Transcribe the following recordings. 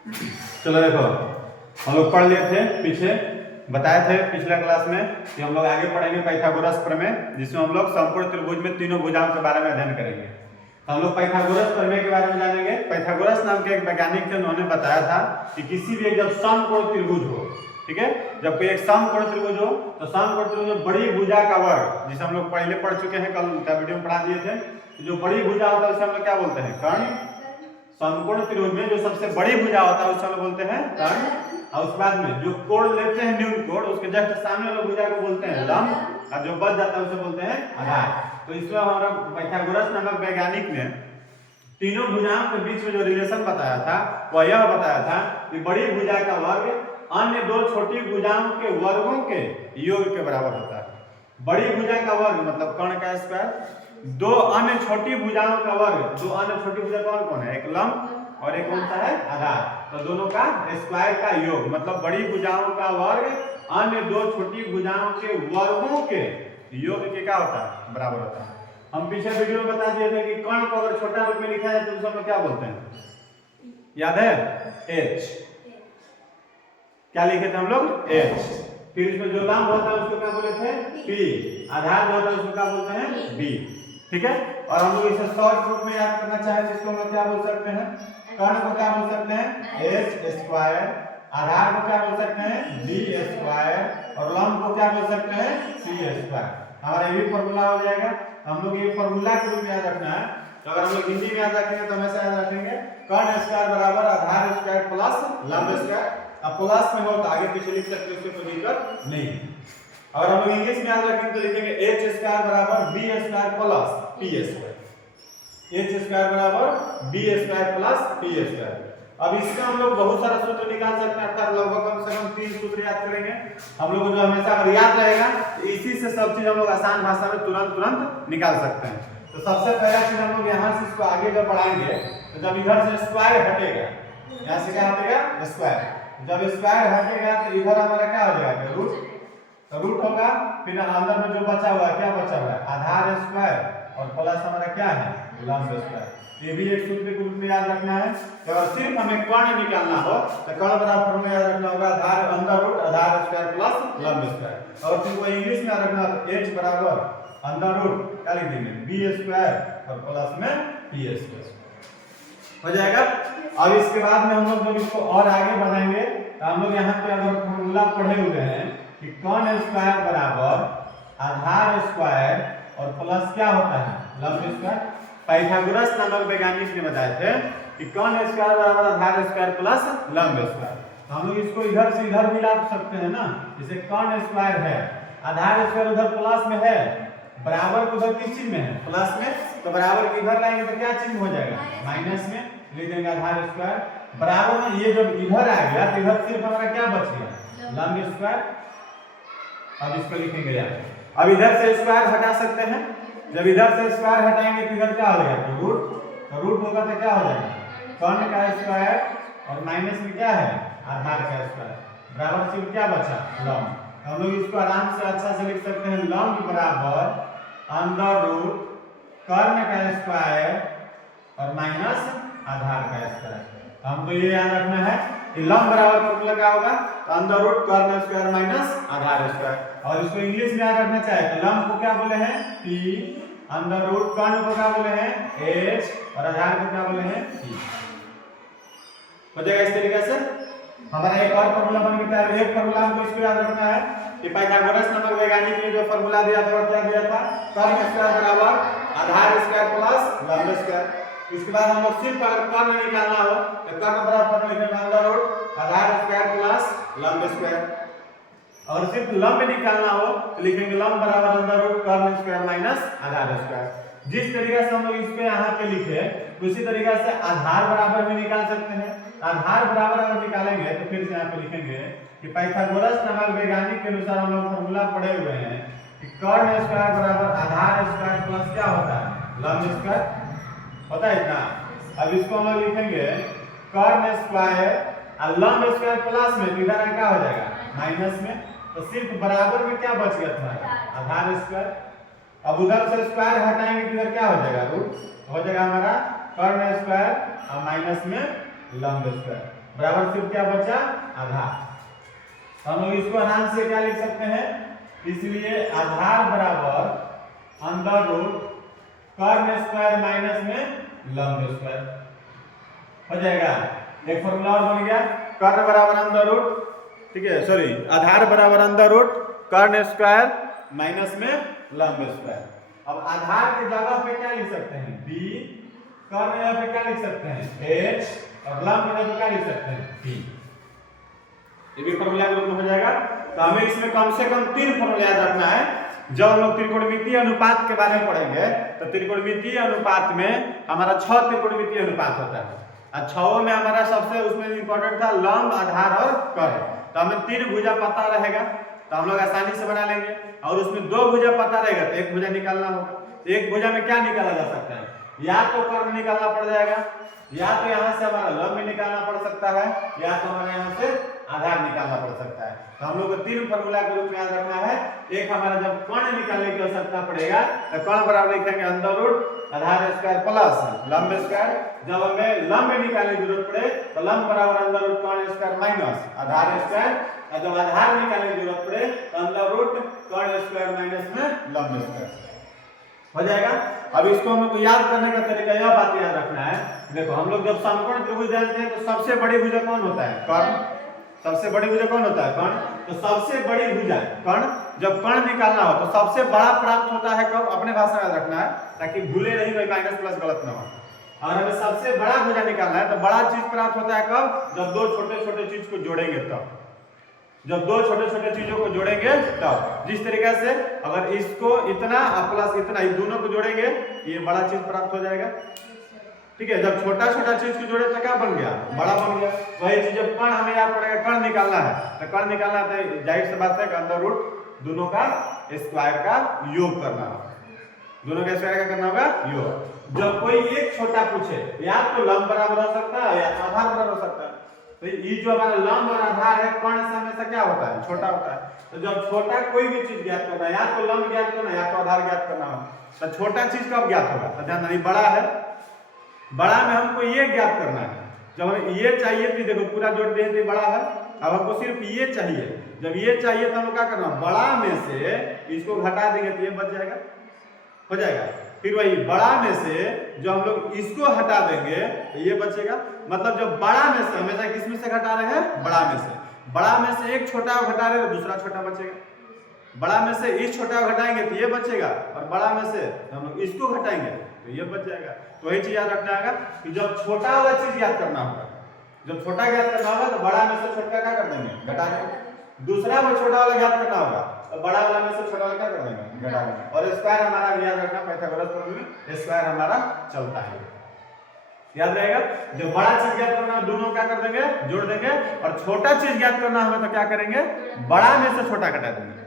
चलो देखो, हम लोग पढ़ लिए थे पीछे, बताए थे पिछले क्लास में कि हम लोग आगे पढ़ेंगे पाइथागोरस प्रमेय, जिसमें हम लोग समकोण त्रिभुज में तीनों भुजाओं के बारे में अध्ययन करेंगे। तो हम लोग पाइथागोरस प्रमेय के बारे में जानेंगे। पाइथागोरस नाम के एक वैज्ञानिक थे, उन्होंने बताया था कि किसी भी एक जब समकोण त्रिभुज हो, ठीक है, जब कोई एक समकोण त्रिभुज हो तो समकोण त्रिभुज में बड़ी भुजा का वर्ग, जिसे हम लोग पहले पढ़ चुके हैं, कल का वीडियो में पढ़ा दिए थे, जो बड़ी भुजा होता है उसे हम लोग क्या बोलते हैं, कर्ण। समकोण त्रिभुज में जो सबसे बड़ी भुजा होता है उसे हम बोलते हैं कर्ण। और उसके बाद में जो कोण लेते हैं न्यून कोण, उसके जस्ट सामने वाले भुजा को बोलते हैं लंब, और जो बच जाता है उसे बोलते हैं आधार। तो इसमें हमारा पाइथागोरस नामक वैज्ञानिक ने तीनों भुजाओं के बीच में जो रिलेशन बताया था वह यह बताया था कि बड़ी भुजा का वर्ग अन्य दो छोटी भुजाओं के वर्गों के योग के बराबर होता है। बड़ी भुजा का वर्ग मतलब कर्ण का स्क्वायर, दो अन्य छोटी भुजाओं का वर्ग, दो अन्य छोटी भुजा कौन कौन है, एक लंब और एक कौन सा है, आधार, तो दोनों का स्क्वायर का योग, मतलब बड़ी भुजाओं का वर्ग अन्य दो छोटी भुजाओं के वर्गों के योग के क्या होता है, बराबर होता है। हम पीछे वीडियो में बता दिए थे कि कर्ण को अगर छोटा रूप में लिखा जाए तो उसे हम क्या बोलते हैं, याद है, h, क्या लिखे थे हम लोग, h। फिर इसमें जो लंब होता है उसको क्या बोले थे, p, आधार जो होता है उसको क्या बोलते हैं, b, ठीक है। और हम लोग इसे शॉर्ट रूप में याद करना चाहे तो इसको हम लोग क्या बोल सकते हैं, कर्ण को क्या बोल सकते हैं, h स्क्वायर, आधार को क्या बोल सकते हैं, b स्क्वायर, और लंब को क्या बोल सकते हैं, c स्क्वायर। हमारा ये भी फॉर्मूला हो जाएगा। हम लोग ये फॉर्मूला के रूप में याद रखना है, तो अगर हम लोग हिंदी में याद रखेंगे तो हमेशा याद रखेंगे कर्ण स्क्वायर बराबर आधार स्क्वायर प्लस लंब स्क्वायर। अब प्लस में हो तो आगे पीछे लिख सकते हो, उसमें कोई दिक्कत नहीं। अगर हम लोग इंग्लिश में याद रखेंगे तो लिखेंगे h स्क्वायर बराबर b square plus p square, h square बराबर b square plus p square. अब इससे हम लोग बहुत सारा सूत्र निकाल सकते हैं, अर्थात लगभग कम से कम 3 सूत्र याद करेंगे हम लोग को, जो हमेशा अगर याद रहेगा तो इसी से सब चीज हम लोग आसान भाषा में तुरंत निकाल सकते हैं। तो सबसे पहला चीज हम लोग यहाँ से इसको आगे जब बढ़ाएंगे तो जब इधर से स्क्वायर हटेगा, यहाँ से क्या हटेगा, स्क्वायर, जब स्क्वायर हटेगा तो इधर हमारा क्या हो जाएगा, रूट, तो रूट होगा, फिर अंदर में जो बचा हुआ है, क्या बचा हुआ है, आधार स्क्वायर, और प्लस हमारा क्या है, लंब स्क्वायर। ये भी एक सूत्र के रूप में याद रखना है। तो अगर सिर्फ हमें कर्ण निकालना हो तो कर्ण बराबर में याद रखना होगा आधार अंदर रूट आधार स्क्वायर प्लस लंब स्क्वायर। और फिर वो इंग्लिश में याद रखना हो तो h बराबर अंदर रूट क्या लिख देंगे, b स्क्वायर और प्लस में p स्क्वायर हो जाएगा। अब इसके बाद में हम लोग जब इसको और आगे बढ़ाएंगे तो हम लोग यहाँ पे अगर फॉर्मूला पढ़े हुए हैं कि कर्ण स्क्वायर बराबर आधार स्क्वायर और प्लस क्या होता है, लंब स्क्वायर। पाइथागोरस नामक वैज्ञानिक ने बताए थे कि कर्ण स्क्वायर बराबर आधार स्क्वायर प्लस लंब स्क्वायर। तो हम लोग इसको इधर से इधर भी ला सकते हैं ना, जैसे कर्ण स्क्वायर है, आधार स्क्वायर उधर प्लस में है, बराबर उधर किस चीज में है, प्लस में, तो बराबर इधर लाएंगे तो क्या चिन्ह हो जाएगा, माइनस में, लिख देंगे आधार स्क्वायर बराबर में। ये जब इधर आ गया तो इधर सिर्फ हमारा क्या बच गया, लंब स्क्वायर। अब इसको लिखेंगे यार, अब इधर से स्क्वायर हटा सकते हैं, जब इधर से स्क्वायर हटाएंगे तो इधर क्या हो जाएगा, रूट, तो रूट होगा तो क्या हो जाएगा, कर्ण का स्क्वायर और माइनस में क्या है, आधार का स्क्वायर, बराबर सिर्फ क्या बचा, लंब। हम लोग इसको आराम से अच्छा से लिख सकते हैं, लंब बराबर अंडर रूट कर्ण का स्क्वायर और माइनस आधार का स्क्वायर। हमको ये याद रखना है कि लंब बराबर फॉर्मूला क्या होगा, तो अंडर रूट कर्ण स्क्वायर माइनस आधार स्क्वायर। और इसको इंग्लिश में याद रखना चाहे तो लंब को क्या बोले हैं, p, अंडर रूट कर्ण को क्या बोले हैं, h, और आधार को क्या बोले हैं, p। हो जाएगा इस तरीके से। हमारा एक और फॉर्मूला बन गया है। एक फॉर्मूला हमको इसको याद रखना है कि पाइथागोरस नामक वैज्ञानिक ने जो फॉर्मूला दिया था वो क्या दिया था, कर्ण स्क्वायर बराबर आधार स्क्वायर प्लस लंब स्क्वायर। इसके बाद हम लोग सिर्फ अगर कर्ण निकालना हो तो कर्ण बराबर लिखेंगे अंडर रूट आधार स्क्वायर प्लस लंब स्क्वायर, और सिर्फ लंब निकालना हो तो लिखेंगे लंब बराबर अंडर रूट कर्ण स्क्वायर माइनस आधार स्क्वायर। जिस तरीके से हम लोग इसको यहाँ पे लिखे उसी तरीके से आधार बराबर भी निकाल सकते हैं। आधार बराबर अगर निकालेंगे तो फिर से यहाँ पे लिखेंगे कि पाइथागोरस नामक वैज्ञानिक के अनुसार हम लोग फॉर्मूला पढ़े हुए हैं कि कर्ण स्क्वायर बराबर आधार स्क्वायर प्लस क्या होता है, लंब स्क्वायर होता है इतना। अब इसको हम लोग लिखेंगे कर्ण स्क्वायर और लंब स्क्वायर प्लस में, तो इधर क्या हो जाएगा, माइनस में, तो सिर्फ बराबर में क्या बच गया तुम्हारा, आधार स्क्वायर। अब उधर से स्क्वायर हटाएंगे तो इधर क्या हो जाएगा, रूट हो जाएगा हमारा कर्ण स्क्वायर और माइनस में लंब स्क्वायर बराबर सिर्फ क्या बचा, आधार। तो हम लोग इसको आराम से क्या लिख सकते हैं, इसलिए आधार बराबर अंडर रूट कर्ण स्क्वायर माइनस में लंब स्क्वायर हो जाएगा। एक फॉर्मूला और बन गया, कर्ण बराबर अंडर रूट, ठीक है, सॉरी, आधार बराबर अंडर रूट कर्ण स्क्वायर माइनस में लंब स्क्वायर। अब आधार की जगह पे क्या लिख सकते हैं, b, कर्ण यहाँ पे क्या लिख सकते हैं, h, और लंब यहाँ पे क्या लिख सकते हैं, p। ये भी फॉर्मूला के रूप में हो जाएगा। तो हमें इसमें कम से कम 3 फॉर्मूला याद रखना है। जब हम लोग त्रिकोणमितीय अनुपात के बारे में पढ़ेंगे तो त्रिकोणमितीय अनुपात में हमारा 6 त्रिकोणमितीय अनुपात होता है, और 6 में हमारा सबसे उसमें इंपॉर्टेंट था लंब, आधार और कर्ण। तो हमें 3 भुजा पता रहेगा तो हम लोग आसानी से बना लेंगे, और उसमें 2 भुजा पता रहेगा तो एक भुजा निकालना होगा। तो एक भुजा में क्या निकाला जा सकता है, या तो कर्ण निकालना पड़ जाएगा, या तो यहाँ से हमारा लंब निकालना पड़ सकता है, या तो हमारे यहाँ से आधार निकालना पड़ सकता है। तो हम लोग को 3 फॉर्मूला के रूप में याद रखना है। एक हमारा जब कर्ण निकालने की आवश्यकता पड़ेगा तो कर्ण बराबर लिखेंगे अंडर रूट आधार स्क्वायर प्लस लंब स्क्वायर। जब हमें लंब निकालने की जरूरत पड़े तो लंब बराबर अंडर रूट कर्ण स्क्वायर माइनस आधार स्क्वायर, और जब आधार निकालने की जरूरत पड़े तो अंडर रूट कर्ण स्क्वायर माइनस में लंब स्क्वायर हो जाएगा। अब इसको हम लोग को याद करने का तरीका यह बात याद रखना है, देखो हम लोग जब समकोण त्रिभुज जानते हैं तो सबसे बड़ी भुजा कौन होता है, कर्ण। सबसे बड़ी भुजा कौन होता है, कर्ण। तो सबसे बड़ी भुजा कर्ण, जब कर्ण निकालना हो तो सबसे बड़ा प्राप्त होता है कब, अपने भाषा में याद रखना है ताकि भूले नहीं, कोई माइनस प्लस गलत ना हो। और हमें सबसे बड़ा भुजा निकालना है तो बड़ा चीज प्राप्त होता है कब, जब 2 छोटे छोटे चीज को जोड़ेंगे तब। जब 2 छोटे छोटे चीजों को जोड़ेंगे तब, जिस तरीके से अगर इसको इतना प्लस इतना, इस दोनों को जोड़ेंगे ये बड़ा चीज प्राप्त हो जाएगा, ठीक है। जब छोटा छोटा चीज को जोड़े तो क्या बन गया, बड़ा बन गया। वही चीज जब कर्ण हमें याद पड़ेगा, कर्ण निकालना है तो कर्ण निकालना है तो जाहिर सी बात है कि अंडर रूट दोनों का स्क्वायर का योग करना होगा, दोनों का स्क्वायर का करना होगा योग। जब कोई एक छोटा पूछे, या तो लंब बराबर हो सकता है या तो आधार बराबर हो सकता है, तो ये जो हमारा लंब और आधार है कर्ण से हमेशा क्या होता है, छोटा होता है। तो जब छोटा कोई भी चीज ज्ञात करना है, या तो लंब ज्ञात करना है या तो आधार ज्ञात करना हो, तो छोटा चीज कब ज्ञात होगा, तो ध्यान देना बड़ा है, बड़ा में हमको ये ज्ञात करना है। जब हमें ये चाहिए तो देखो पूरा जोड़ दिए तो बड़ा है, अब हमको सिर्फ ये चाहिए। जब ये चाहिए तो हम क्या करना, बड़ा में से इसको घटा देंगे तो ये बच जाएगा, हो जाएगा। फिर वही बड़ा में से जो हम लोग इसको हटा देंगे तो ये बचेगा। मतलब जब बड़ा में से हमेशा किस में से घटा रहे हैं, बड़ा में से। बड़ा में से एक छोटा घटा रहे तो दूसरा छोटा बचेगा, बड़ा में से इस छोटा घटाएंगे तो ये बचेगा, और बड़ा में से हम लोग इसको घटाएंगे तो ये बच जाएगा। तो वही चीज याद रखना होगा कि जब छोटा वाला चीज याद करना होगा, जब छोटा याद करना होगा तो बड़ा में से छोटा क्या कर देंगे, घटा देंगे। दूसरा में छोटा वाला याद करना होगा तो बड़ा वाला में से छोटा वाला क्या कर देंगे, घटा देंगे। और स्क्वायर हमारा याद रखना, पाइथागोरस थ्योरम में स्क्वायर हमारा चलता है, याद रहेगा। जब बड़ा चीज याद करना दोनों क्या कर देंगे, जोड़ देंगे, और छोटा चीज याद करना हमें तो क्या करेंगे, बड़ा में से छोटा घटा देंगे,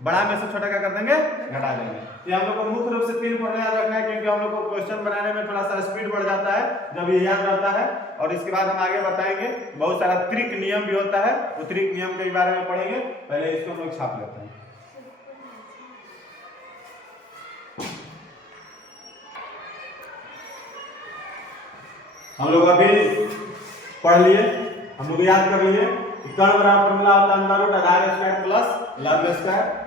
बड़ा में से छोटा क्या कर देंगे, घटा देंगे। ये हम लोग को मुख्य रूप से 3 फॉर्मूला याद रखना है, क्योंकि हम लोग को क्वेश्चन बनाने में थोड़ा सा स्पीड बढ़ जाता है जब ये याद रहता है। और इसके बाद हम आगे बताएंगे, बहुत सारा त्रिक नियम भी होता है, वो त्रिक नियम के बारे में पढ़ेंगे। पहले इसको हम लोग छाप लेते हैं। हम लोग अभी पढ़ लिए, हम लोग याद कर लिए कर्ण बराबर फॉर्मूला होता है अंडर रूट आधार स्क्वायर प्लस लंब स्क्वायर,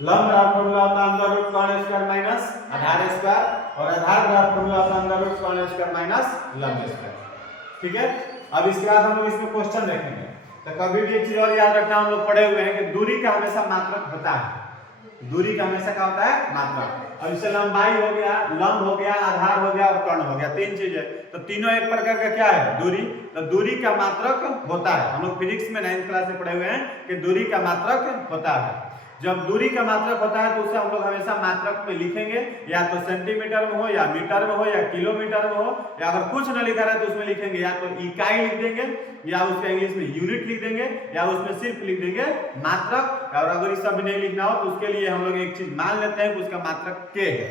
लंब बराबर फॉर्मूला होता है अंडर रूट कर्ण स्क्वायर माइनस आधार स्क्वायर, और आधार बराबर फॉर्मूला होता है अंडर रूट कर्ण स्क्वायर माइनस लंब स्क्वायर, ठीक है। अब इसके बाद हम लोग इसमें क्वेश्चन देखेंगे। तो कभी भी एक चीज और याद रखना, हम लोग पढ़े हुए हैं कि दूरी का हमेशा मात्रक होता है, दूरी का हमेशा क्या होता है, मात्रक। अब इससे लंबाई हो गया, लंब हो गया, आधार हो गया और कर्ण हो गया, 3 चीज है। तो तीनों एक प्रकार का क्या है, दूरी। तो दूरी का मात्रक होता है, हम लोग फिजिक्स में 9th क्लास में पढ़े हुए हैं कि दूरी का मात्रक होता है। जब दूरी का मात्रक होता है तो उसे हम लोग हमेशा मात्रक में लिखेंगे, या तो सेंटीमीटर में हो या मीटर में हो या किलोमीटर में हो, या अगर कुछ न लिखा रहे तो उसमें लिखेंगे या तो इकाई लिख देंगे, या उसका इंग्लिश में यूनिट लिख देंगे, या उसमें सिर्फ लिख देंगे मात्रक। और अगर ये सब नहीं लिखना हो तो उसके लिए हम लोग एक चीज मान लेते हैं कि उसका मात्रक के है,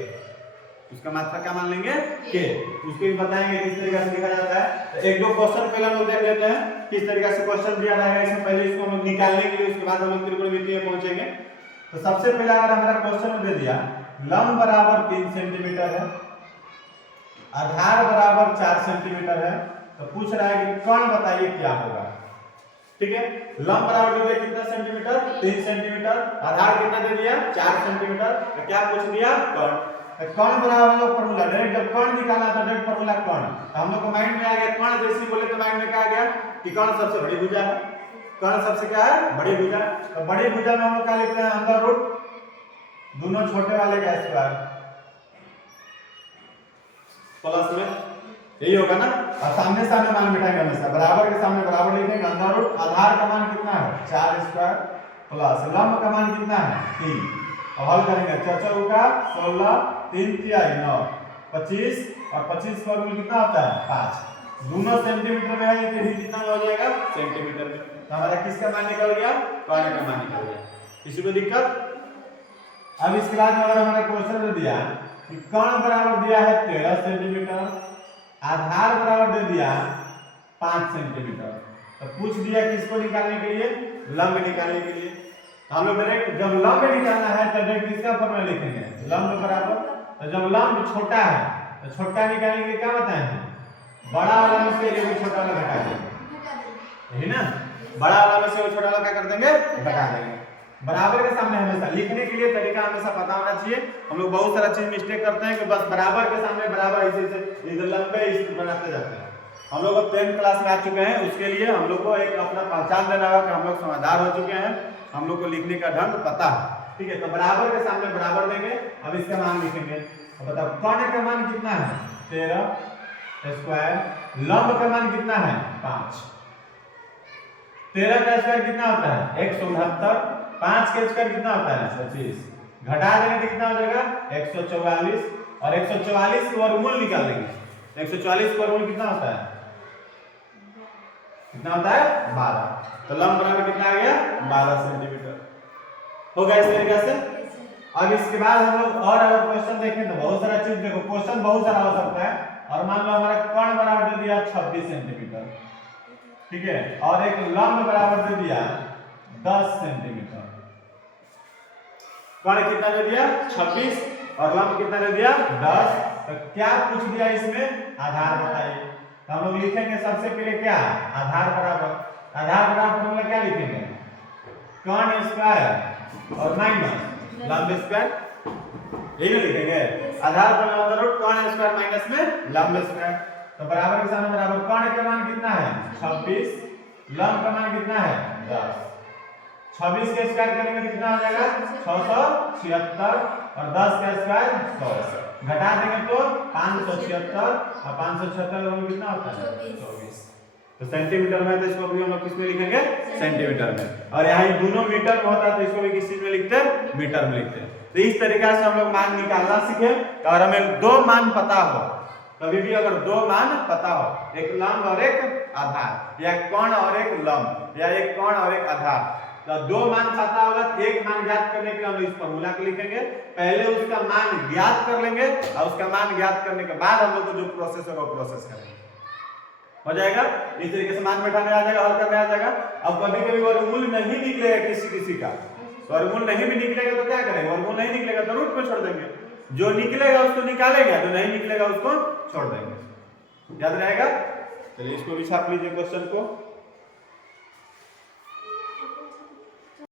उसका मात्रक क्या मान लेंगे, के। उसको भी बताएंगे किस तरीके से लिखा जाता है। तो एक दो क्वेश्चन पहले हम लोग देख लेते हैं किस तरीके से क्वेश्चन दिया रहेगा। इसमें पहले इसको हम लोग निकालने के लिए, उसके बाद हम लोग त्रिकोणमिति में पहुंचेंगे। तो सबसे पहले अगर हमारा क्वेश्चन दे दिया लंब बराबर 3 सेंटीमीटर है, आधार बराबर 4 सेंटीमीटर है, तो पूछ रहा है कि कर्ण बताइए क्या होगा। ठीक है, लंब बराबर दे दिया कितना सेंटीमीटर, 3 सेंटीमीटर, आधार कितना दे दिया 4 सेंटीमीटर, तो क्या पूछ दिया कर्ण। तो कर्ण बराबर हम लोग फार्मूला डायरेक्ट, जब कर्ण निकालना था डायरेक्ट फार्मूला कर्ण, तो हम लोग को माइंड में आ गया कर्ण, जैसे बोले तो माइंड में क्या आ गया कि कर्ण सबसे बड़ी भुजा है, कर्ण सबसे क्या है बड़ी भुजा। तो बड़ी भुजा में हम लोग क्या लिखते हैं अंडर रूट दोनों छोटे वाले का स्क्वायर प्लस में, यही होगा ना। और सामने सामने मान बिठाएंगे हमेशा, बराबर के सामने बराबर लिखेंगे, अंदर रूट आधार का मान कितना है 4 स्क्वायर प्लस लंब का मान कितना है 3, और हल करेंगे 4 4 का 16 3 3 9 25 और 25 का वर्ग कितना होता है 5, दोनों सेंटीमीटर में है तो भी कितना हो जाएगा सेंटीमीटर में। तो हमारा किसका मान निकल गया कर्ण का मान निकल गया, किसी को दिक्कत। अब इसके बाद अगर हमारा क्वेश्चन दे दिया कि कर्ण बराबर दिया है 13 सेंटीमीटर, आधार बराबर दे दिया 5 सेंटीमीटर, तो पूछ दिया किसको निकालने के लिए लंब निकालने के लिए। तो हम लोग डायरेक्ट जब लंब निकालना है तो डायरेक्ट किसका फॉर्मूला लिखेंगे लंब बराबर, तो जब लंब छोटा है तो छोटा निकालने के लिए क्या बताएं बड़ा वाला में से एक छोटा वाला घटा देंगे, यही ना, बड़ा वाला में से वो छोटा वाला क्या कर देंगे घटा देंगे। बराबर के सामने हमेशा लिखने के लिए तरीका हमेशा पता होना चाहिए। हम लोग बहुत सारा चीज मिस्टेक करते हैं कि बस बराबर के सामने बराबर ऐसे इधर लंबे इस बनाते जाते हैं। हम लोग अब 10th क्लास में आ चुके हैं, उसके लिए हम लोग को एक अपना पहचान देना होगा कि हम लोग समझदार हो चुके हैं, हम लोग को लिखने का ढंग पता है। ठीक है, तो बराबर के सामने बराबर देंगे, अब इसका मान लिखेंगे। तो बताओ कर्ण का मान कितना है 13 स्क्वायर, लंब का मान कितना है 5, 13 का स्क्वायर कितना होता है 169, 5 का स्क्वायर कितना होता है 25, घटा देंगे तो कितना हो जाएगा 144, और 144 के वर्गमूल निकाल लेंगे। 144 का वर्गमूल कितना होता है कितना होता है 12, तो लंब बराबर कितना आ गया 12 सेंटीमीटर हो गया इस तरीके से। अब इसके बाद हम लोग और अगर क्वेश्चन देखें तो बहुत सारा चीज देखो, क्वेश्चन बहुत सारा हो सकता है। और मान लो हमारा कर्ण बराबर दे दिया 26 सेंटीमीटर, ठीक है, और एक लंब बराबर दे दिया 10 सेंटीमीटर, कर्ण कितना दे दिया 26 और लंब कितना दे दिया 10, तो क्या पूछ दिया इसमें आधार बताइए। तो हम लोग लिखेंगे सबसे पहले क्या आधार बराबर, आधार बराबर फॉर्मूला क्या लिखेंगे कर्ण स्क्वायर और माइनस लंब स्क्वायर, यही लिखेंगे आधार पर रूट कर्ण स्क्वायर माइनस में लंब स्क्वायर। तो बराबर के सामने बराबर कर्ण का मान कितना है 26, लंब का मान कितना है 10, 26 का स्क्वायर करेंगे तो कितना हो जाएगा 676 और 10 का स्क्वायर 100, घटा देंगे तो 576 और 576 कितना होता है 24। तो सेंटीमीटर में तो इसको भी हम लोग किस में लिखेंगे सेंटीमीटर में, और यहाँ दोनों मीटर में होता है तो इसको भी किस चीज में लिखते हैं मीटर में लिखते हैं। तो इस तरीके से हम लोग मान निकालना सीखे, और हमें दो मान पता हो, कभी भी अगर दो मान पता हो, एक लंब और एक आधार, या कर्ण और एक लंब, या एक कर्ण और एक आधार, तो दो मान पता होगा तो एक मान ज्ञात करने के लिए हम इस फॉर्मूला को लिखेंगे, पहले उसका मान ज्ञात कर लेंगे और उसका मान ज्ञात करने के बाद हम लोग को जो प्रोसेस होगा प्रोसेस करेंगे, हो जाएगा। इस तरीके से मान बैठाने आ जाएगा, हल करने आ जाएगा। अब कभी कभी वर्गमूल नहीं निकलेगा किसी का, वर्गमूल नहीं भी निकलेगा तो क्या करेंगे, वर्गमूल नहीं निकलेगा तो रूट में छोड़ देंगे, जो निकलेगा उसको निकालेंगे, जो नहीं निकलेगा उसको छोड़ देंगे, याद रहेगा। चलिए इसको भी छाप लीजिए क्वेश्चन को।